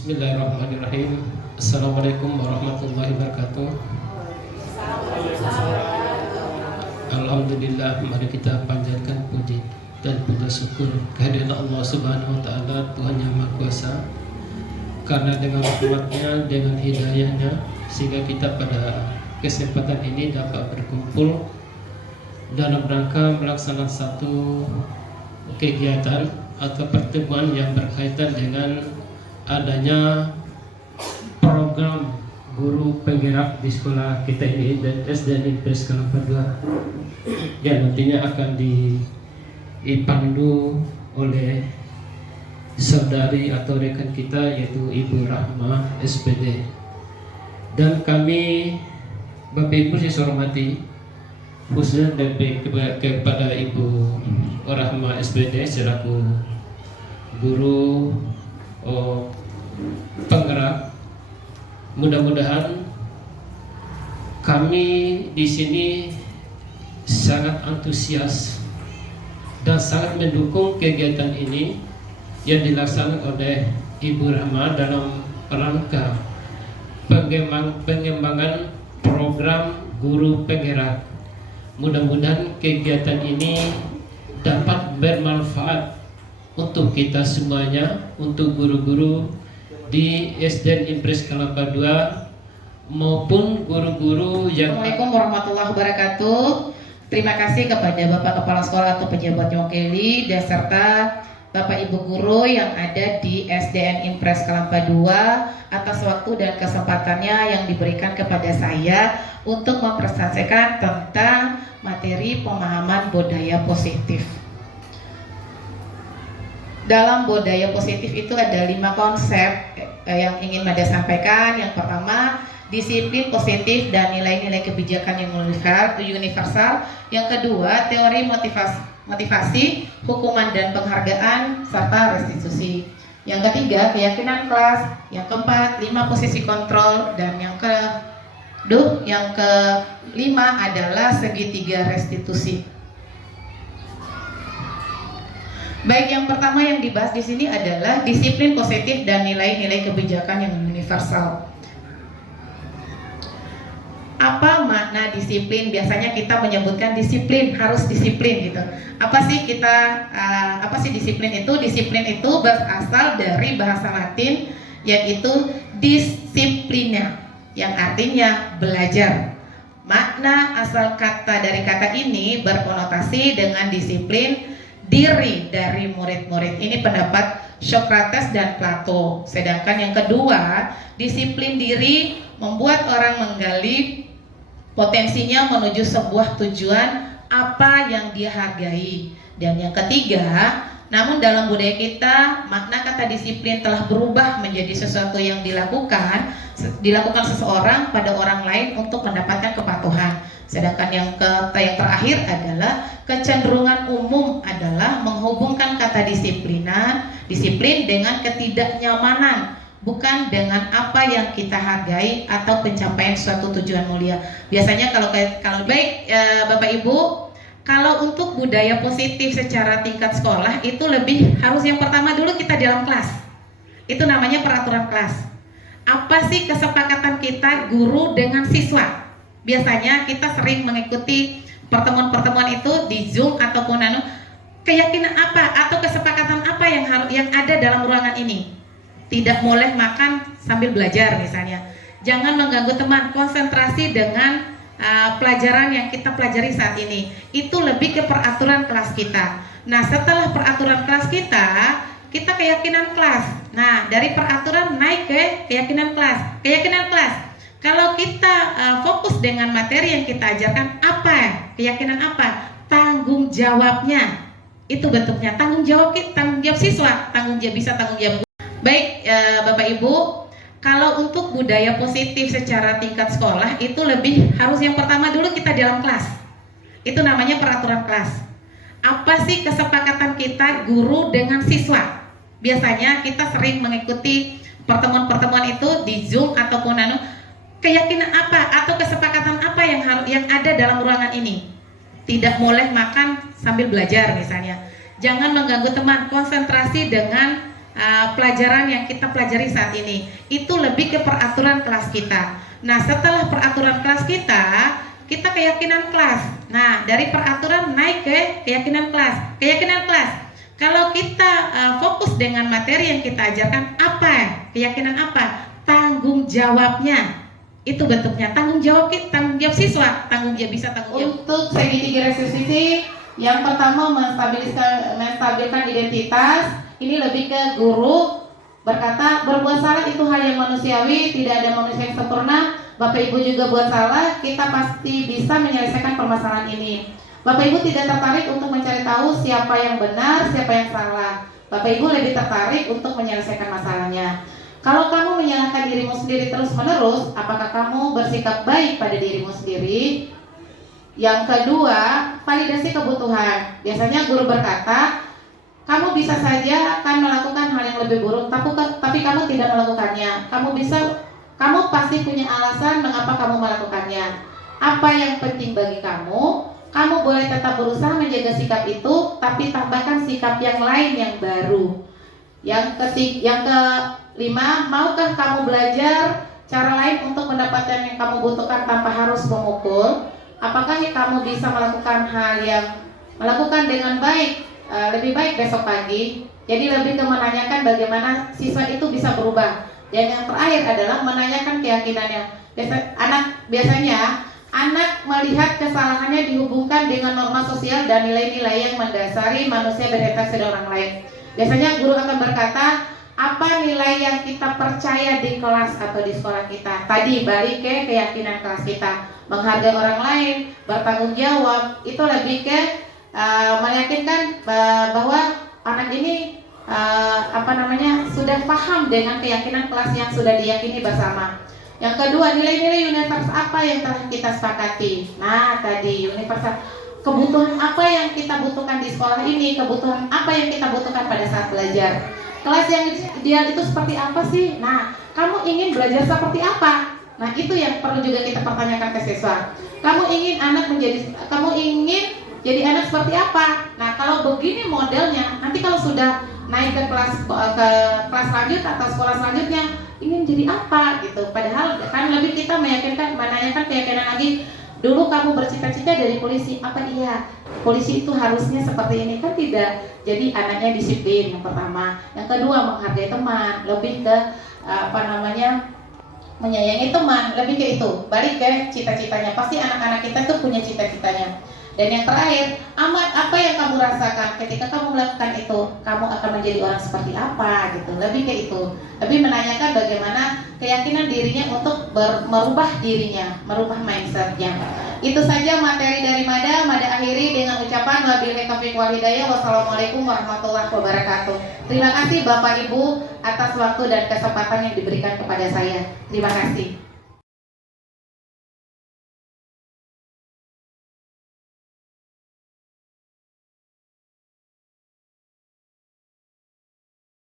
Bismillahirrahmanirrahim. Assalamualaikum warahmatullahi wabarakatuh. Alhamdulillah, mari kita panjatkan puji dan puja syukur kehadiran Allah Subhanahu wa taala, Tuhan yang Maha Kuasa. Karena dengan rahmatnya, dengan hidayahnya, sehingga kita pada kesempatan ini dapat berkumpul dalam rangka melaksanakan satu kegiatan atau pertemuan yang berkaitan dengan adanya program guru penggerak di sekolah kita ini dan SDN Impres Kelapa II yang nantinya akan dipandu oleh saudari atau rekan kita yaitu Ibu Rahma SPD. Dan kami Bapak Ibu saya hormati khususnya kepada Ibu Rahma SPD selaku guru penggerak. Mudah-mudahan kami di sini sangat antusias dan sangat mendukung kegiatan ini yang dilaksanakan oleh Ibu Rahma dalam rangka pengembangan program guru penggerak. Mudah-mudahan kegiatan ini dapat bermanfaat untuk kita semuanya, untuk guru-guru di SDN Impres Kelapa II maupun guru-guru yang... Assalamualaikum warahmatullahi wabarakatuh. Terima kasih kepada Bapak Kepala Sekolah atau pejabat mewakili dan serta Bapak Ibu guru yang ada di SDN Impres Kelapa II atas waktu dan kesempatannya yang diberikan kepada saya untuk mempresentasikan tentang materi pemahaman budaya positif. Dalam budaya positif itu ada 5 konsep yang ingin Mada sampaikan. Yang pertama, disiplin positif dan nilai-nilai kebijakan yang universal. Yang kedua, teori motivasi, hukuman dan penghargaan, serta restitusi. Yang ketiga, keyakinan kelas. Yang keempat, 5 posisi kontrol. Dan yang kelima adalah segitiga restitusi. Baik, yang pertama yang dibahas di sini adalah disiplin positif dan nilai-nilai kebijakan yang universal. Apa makna disiplin? Biasanya kita menyebutkan disiplin, harus disiplin gitu. Apa sih disiplin itu? Disiplin itu berasal dari bahasa Latin yaitu disciplina yang artinya belajar. Makna asal kata dari kata ini berkonotasi dengan disiplin diri dari murid-murid. Ini pendapat Socrates dan Plato. Sedangkan yang kedua, disiplin diri membuat orang menggali potensinya menuju sebuah tujuan apa yang dia hargai. Dan yang ketiga, namun dalam budaya kita, makna kata disiplin telah berubah menjadi sesuatu yang dilakukan seseorang pada orang lain untuk mendapatkan kepatuhan. Sedangkan yang terakhir adalah kecenderungan umum adalah menghubungkan kata disiplin dengan ketidaknyamanan, bukan dengan apa yang kita hargai atau pencapaian suatu tujuan mulia. Biasanya kalau baik Bapak Ibu, kalau untuk budaya positif secara tingkat sekolah itu lebih harus yang pertama dulu kita dalam kelas. Itu namanya peraturan kelas. Apa sih kesepakatan kita guru dengan siswa? Biasanya kita sering mengikuti pertemuan-pertemuan itu di Zoom ataupun keyakinan apa atau kesepakatan apa yang ada dalam ruangan ini. Tidak boleh makan sambil belajar misalnya. Jangan mengganggu teman, konsentrasi dengan pelajaran yang kita pelajari saat ini. Itu lebih ke peraturan kelas kita. Nah, setelah peraturan kelas kita keyakinan kelas. Nah, dari peraturan naik ke keyakinan kelas. Keyakinan kelas. Kalau kita fokus dengan materi yang kita ajarkan, apa? Keyakinan apa? Tanggung jawabnya. Itu bentuknya tanggung jawab siswa, tanggung jawab. Baik, Bapak Ibu, kalau untuk budaya positif secara tingkat sekolah itu lebih harus yang pertama dulu kita dalam kelas. Itu namanya peraturan kelas. Apa sih kesepakatan kita guru dengan siswa? Biasanya kita sering mengikuti pertemuan-pertemuan itu di Zoom ataupun keyakinan apa atau kesepakatan apa yang ada dalam ruangan ini. Tidak boleh makan sambil belajar misalnya. Jangan mengganggu teman, konsentrasi dengan pelajaran yang kita pelajari saat ini. Itu lebih ke peraturan kelas kita. Nah, setelah peraturan kelas kita keyakinan kelas. Nah, dari peraturan naik ke keyakinan kelas. Keyakinan kelas. Kalau kita fokus dengan materi yang kita ajarkan, apa? Keyakinan apa? Tanggung jawabnya. Itu bentuknya tanggung jawab kita, tanggung jawab siswa, tanggung jawab bisa tanggung jawab. Untuk segitiga restitusi, yang pertama menstabilkan identitas. Ini lebih ke guru berkata berbuat salah itu hal yang manusiawi, tidak ada manusia yang sempurna. Bapak Ibu juga buat salah, kita pasti bisa menyelesaikan permasalahan ini. Bapak Ibu tidak tertarik untuk mencari tahu siapa yang benar, siapa yang salah. Bapak Ibu lebih tertarik untuk menyelesaikan masalahnya. Kalau kamu menyalahkan dirimu sendiri terus-menerus, apakah kamu bersikap baik pada dirimu sendiri? Yang kedua, validasi kebutuhan. Biasanya guru berkata, kamu bisa saja akan melakukan hal yang lebih buruk, tapi kamu tidak melakukannya. Kamu pasti punya alasan mengapa kamu melakukannya. Apa yang penting bagi kamu? Kamu boleh tetap berusaha menjaga sikap itu, tapi tambahkan sikap yang lain yang baru. Yang kelima, maukah kamu belajar cara lain untuk mendapatkan yang kamu butuhkan tanpa harus memukul? Apakah kamu bisa melakukan dengan baik? Lebih baik besok pagi. Jadi lebih ke menanyakan bagaimana siswa itu bisa berubah. Dan yang terakhir adalah menanyakan keyakinannya. Biasanya anak melihat kesalahannya dihubungkan dengan norma sosial dan nilai-nilai yang mendasari manusia berinteraksi dengan orang lain. Biasanya guru akan berkata, apa nilai yang kita percaya di kelas atau di sekolah kita? Tadi balik ke keyakinan kelas kita, menghargai orang lain, bertanggung jawab. Itu lebih ke meyakinkan bahwa anak ini sudah paham dengan keyakinan kelas yang sudah diyakini bersama. Yang kedua, nilai-nilai universal apa yang telah kita sepakati. Nah, tadi universal, kebutuhan apa yang kita butuhkan di sekolah ini, kebutuhan apa yang kita butuhkan pada saat belajar. Kelas yang ideal itu seperti apa sih? Nah, kamu ingin belajar seperti apa? Nah, itu yang perlu juga kita pertanyakan ke siswa. Kamu ingin jadi anak seperti apa? Nah, kalau begini modelnya, nanti kalau sudah naik ke kelas lanjut atau sekolah selanjutnya, ingin jadi apa gitu. Padahal kan lebih kita menanyakan keyakinan lagi. Dulu kamu bercita-cita dari polisi, apa iya? Polisi itu harusnya seperti ini, kan tidak. Jadi anaknya disiplin yang pertama. Yang kedua, menghargai teman, lebih ke menyayangi teman, lebih ke itu. Balik ke cita-citanya. Pasti anak-anak kita tuh punya cita-citanya. Dan yang terakhir, apa yang kamu rasakan ketika kamu melakukan itu? Kamu akan menjadi orang seperti apa gitu. Lebih ke itu. Lebih menanyakan bagaimana keyakinan dirinya untuk merubah dirinya, merubah mindsetnya. Itu saja materi dari Mada. Mada akhiri dengan ucapan wabillahi taufiq wal hidayah. Wassalamualaikum warahmatullahi wabarakatuh. Terima kasih Bapak Ibu atas waktu dan kesempatan yang diberikan kepada saya. Terima kasih.